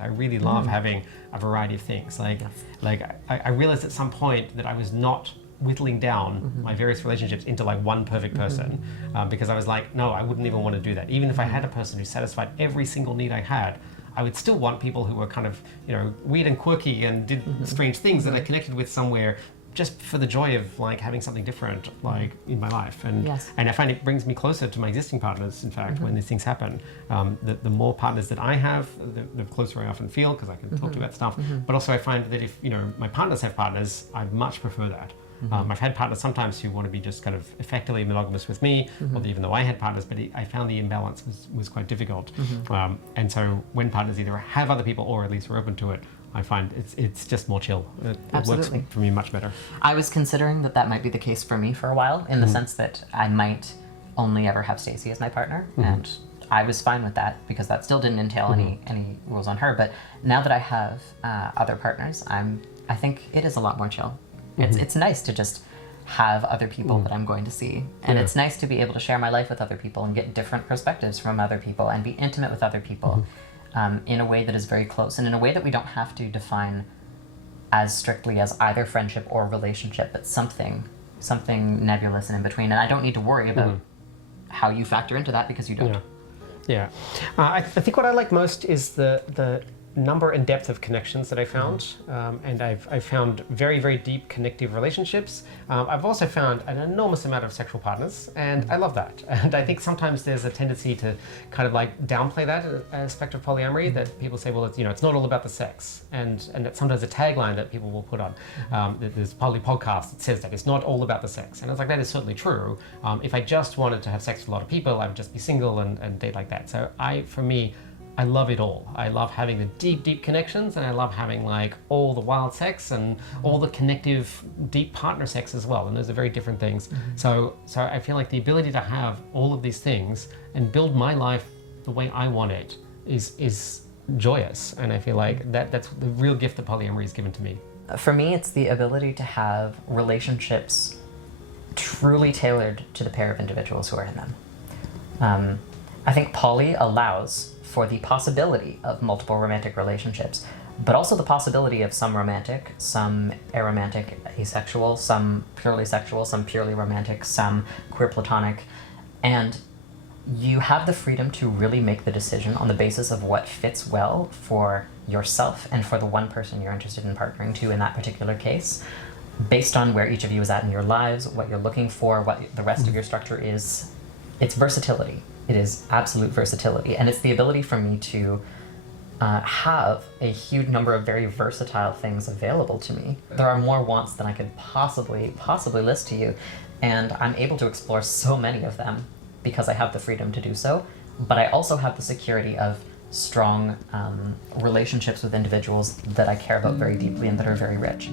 I really love having a variety of things. I realized at some point that I was not whittling down my various relationships into like one perfect person, because I was like, no, I wouldn't even want to do that. Even if I had a person who satisfied every single need I had, I would still want people who were kind of, weird and quirky and did strange things that I connected with somewhere, just for the joy of like having something different like in my life. And I find it brings me closer to my existing partners, in fact, when these things happen. The more partners that I have, the closer I often feel, because I can talk to about stuff. But also I find that if my partners have partners, I much prefer that. I've had partners sometimes who want to be just kind of effectively monogamous with me, or even though I had partners, but I found the imbalance was quite difficult. And so when partners either have other people or at least are open to it, I find it's just more chill. It works for me much better. I was considering that might be the case for me for a while, in the sense that I might only ever have Stacey as my partner, and I was fine with that because that still didn't entail any rules on her. But now that I have other partners, I think it is a lot more chill. It's nice to just have other people that I'm going to see, and it's nice to be able to share my life with other people and get different perspectives from other people and be intimate with other people. In a way that is very close, and in a way that we don't have to define as strictly as either friendship or relationship, but something nebulous and in between. And I don't need to worry about how you factor into that, because you don't. Yeah. I think what I like most is the number and depth of connections that I found, and I've found very, very deep connective relationships. I've also found an enormous amount of sexual partners, and I love that. And I think sometimes there's a tendency to kind of like downplay that aspect of polyamory, that people say, well, it's not all about the sex, and that's sometimes a tagline that people will put on. There's Poly podcast that says that it's not all about the sex, and it's like, that is certainly true. If I just wanted to have sex with a lot of people, I would just be single and date like that. So for me, I love it all. I love having the deep, deep connections, and I love having like all the wild sex and all the connective, deep partner sex as well. And those are very different things. So I feel like the ability to have all of these things and build my life the way I want it is joyous. And I feel like that's the real gift that polyamory has given to me. For me, it's the ability to have relationships truly tailored to the pair of individuals who are in them. I think poly allows for the possibility of multiple romantic relationships, but also the possibility of some romantic, some aromantic, asexual, some purely sexual, some purely romantic, some queer platonic. And you have the freedom to really make the decision on the basis of what fits well for yourself and for the one person you're interested in partnering to in that particular case, based on where each of you is at in your lives, what you're looking for, what the rest of your structure is. It's versatility. It is absolute versatility, and it's the ability for me to have a huge number of very versatile things available to me. There are more wants than I could possibly list to you, and I'm able to explore so many of them because I have the freedom to do so, but I also have the security of strong relationships with individuals that I care about very deeply and that are very rich.